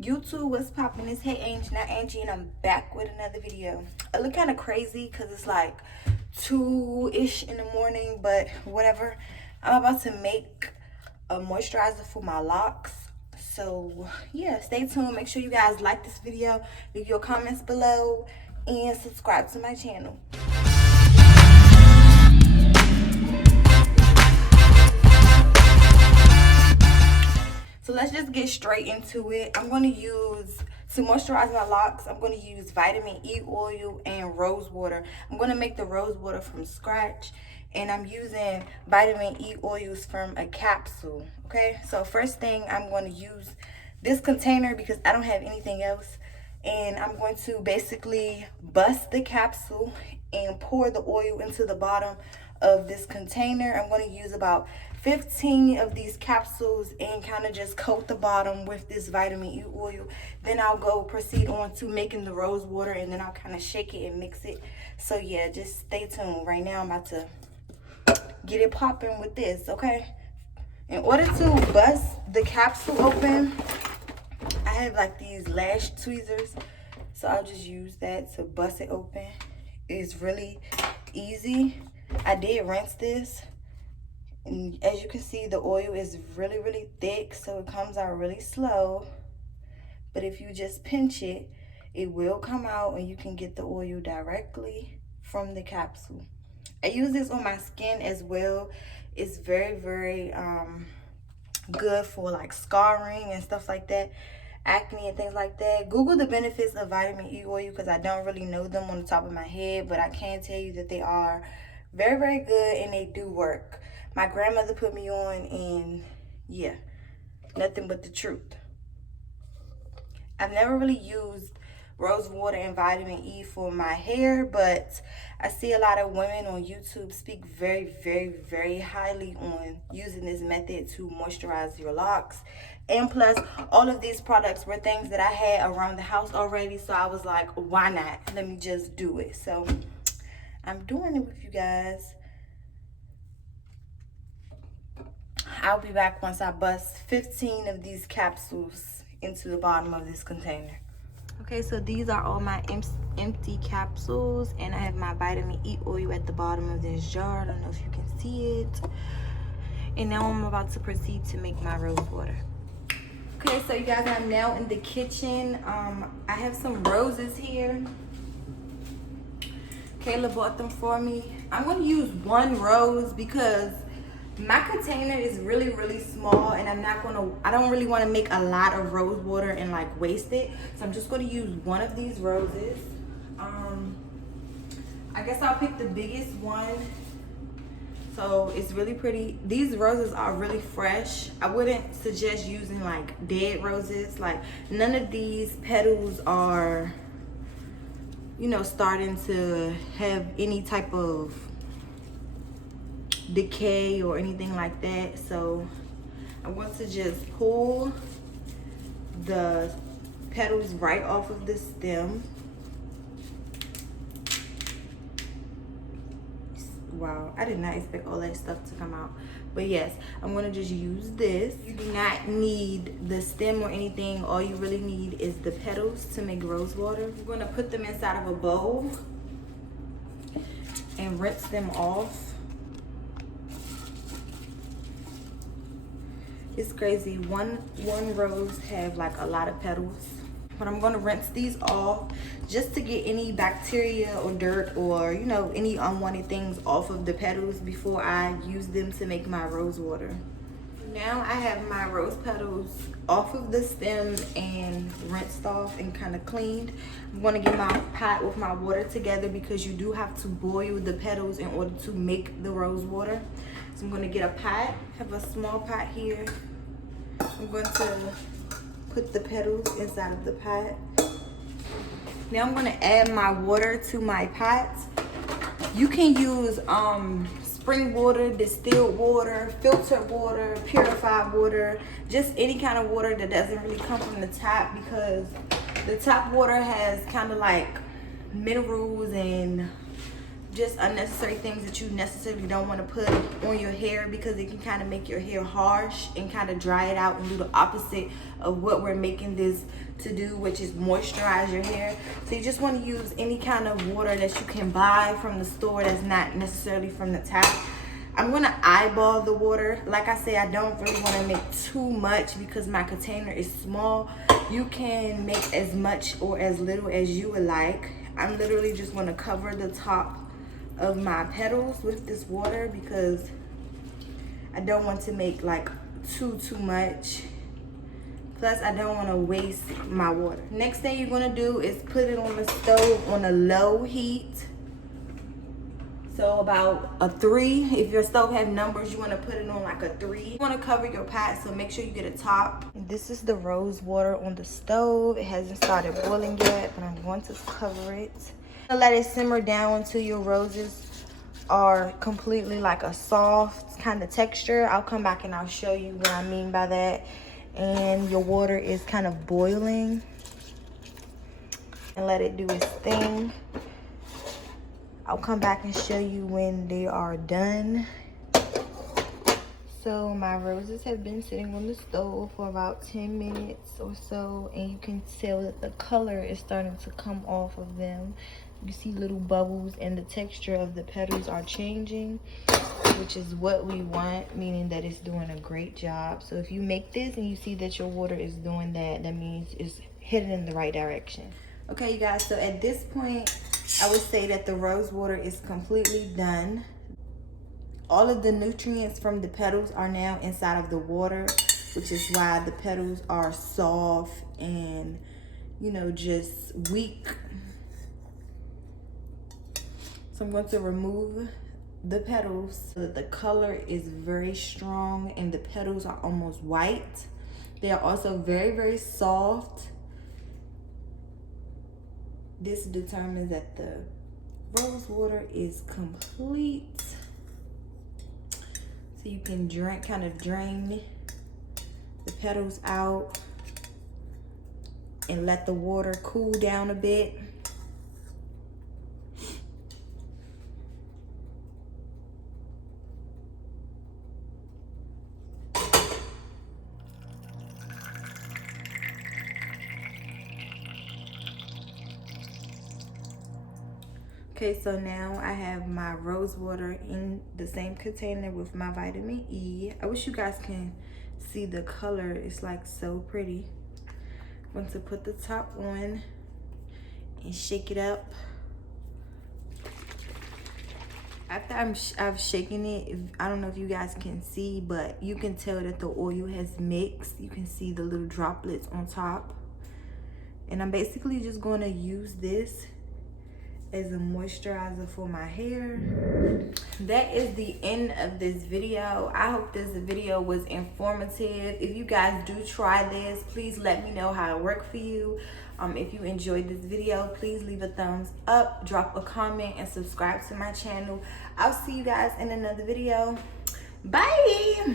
YouTube, what's poppin'? It's Hey Angie, not Angie, and I'm back with another video. I look kind of crazy because it's like 2-ish in the morning, but whatever. I'm about to make a moisturizer for my locks. So yeah, stay tuned. Make sure you guys like this video, leave your comments below, and subscribe to my channel. So let's just get straight into it. I'm going to use, to moisturize my locks, I'm going to use vitamin E oil and rose water. I'm going to make the rose water from scratch. And I'm using vitamin E oils from a capsule. Okay, so first thing, I'm going to use this container because I don't have anything else. And I'm going to basically bust the capsule and pour the oil into the bottom of this container. I'm going to use about 15 of these capsules and kind of just coat the bottom with this vitamin E oil. Then I'll proceed on to making the rose water, and then I'll kind of shake it and mix it. So yeah, just stay tuned. Right now I'm about to get it popping with this, okay? In order to bust the capsule open, I have like these lash tweezers, so I'll just use that to bust it open. It's really easy. I did rinse this, and as you can see, the oil is really thick, so it comes out really slow. But if you just pinch it, it will come out and you can get the oil directly from the capsule. I use this on my skin as well. It's very good for like scarring and stuff like that, acne and things like that. Google the benefits of vitamin E oil because I don't really know them on the top of my head, but I can tell you that they are very good and they do work. My grandmother put me on, and yeah, nothing but the truth. I've never really used rose water and vitamin E for my hair, but I see a lot of women on YouTube speak very highly on using this method to moisturize your locks. And plus, all of these products were things that I had around the house already, so I was like, why not? Let me just do it. So I'm doing it with you guys. I'll be back once I bust 15 of these capsules into the bottom of this container. Okay, so these are all my empty capsules, and I have my vitamin E oil at the bottom of this jar. I don't know if you can see it. And now I'm about to proceed to make my rose water. Okay, so you guys, I'm now in the kitchen. I have some roses here. Kayla bought them for me. I'm going to use one rose because my container is really small, and I don't really want to make a lot of rose water and like waste it. So I'm just going to use one of these roses. I guess I'll pick the biggest one. So it's really pretty. These roses are really fresh. I wouldn't suggest using like dead roses. Like none of these petals are, you know, starting to have any type of decay or anything like that. So I want to just pull the petals right off of the stem. Wow, I did not expect all that stuff to come out. But yes, I'm gonna just use this. You do not need the stem or anything. All you really need is the petals to make rose water. I'm gonna put them inside of a bowl and rinse them off. It's crazy. One rose have like a lot of petals. But I'm going to rinse these off just to get any bacteria or dirt or, you know, any unwanted things off of the petals before I use them to make my rose water. Now I have my rose petals off of the stem and rinsed off and kind of cleaned. I'm going to get my pot with my water together because you do have to boil the petals in order to make the rose water. So I'm going to get a pot. I have a small pot here. I'm going to put the petals inside of the pot. Now I'm going to add my water to my pot. You can use spring water, distilled water, filtered water, purified water, just any kind of water that doesn't really come from the tap, because the tap water has kind of like minerals and just unnecessary things that you necessarily don't want to put on your hair, because it can kind of make your hair harsh and kind of dry it out and do the opposite of what we're making this to do, which is moisturize your hair. So you just want to use any kind of water that you can buy from the store that's not necessarily from the tap. I'm going to eyeball the water. Like I say, I don't really want to make too much because my container is small. You can make as much or as little as you would like. I'm literally just going to cover the top of my petals with this water because I don't want to make like too much. Plus, I don't want to waste my water. Next thing you're going to do is put it on the stove on a low heat. So about a 3. If your stove has numbers, you want to put it on like a 3. You want to cover your pot, so make sure you get a top. This is the rose water on the stove. It hasn't started boiling yet, but I'm going to cover it. Let it simmer down until your roses are completely like a soft kind of texture. I'll come back and I'll show you what I mean by that. And your water is kind of boiling, and let it do its thing. I'll come back and show you when they are done. So my roses have been sitting on the stove for about 10 minutes or so, and you can tell that the color is starting to come off of them. You see little bubbles, and the texture of the petals are changing, which is what we want, meaning that it's doing a great job. So if you make this and you see that your water is doing that, that means it's headed in the right direction. Okay, you guys, so at this point, I would say that the rose water is completely done. All of the nutrients from the petals are now inside of the water, which is why the petals are soft and, you know, just weak. So I'm going to remove the petals so that the color is very strong and the petals are almost white. They are also very soft. This determines that the rose water is complete. So you can kind of drain the petals out and let the water cool down a bit. Okay, so now I have my rose water in the same container with my vitamin E. I wish you guys can see the color. It's like so pretty. I'm going to put the top on and shake it up. After I've shaken it, I don't know if you guys can see, but you can tell that the oil has mixed. You can see the little droplets on top. And I'm basically just going to use this as a moisturizer for my hair. That is the end of this video. I hope this video was informative. If you guys do try this, please let me know how it worked for you. If you enjoyed this video, please leave a thumbs up, drop a comment, and subscribe to my channel. I'll see you guys in another video. Bye.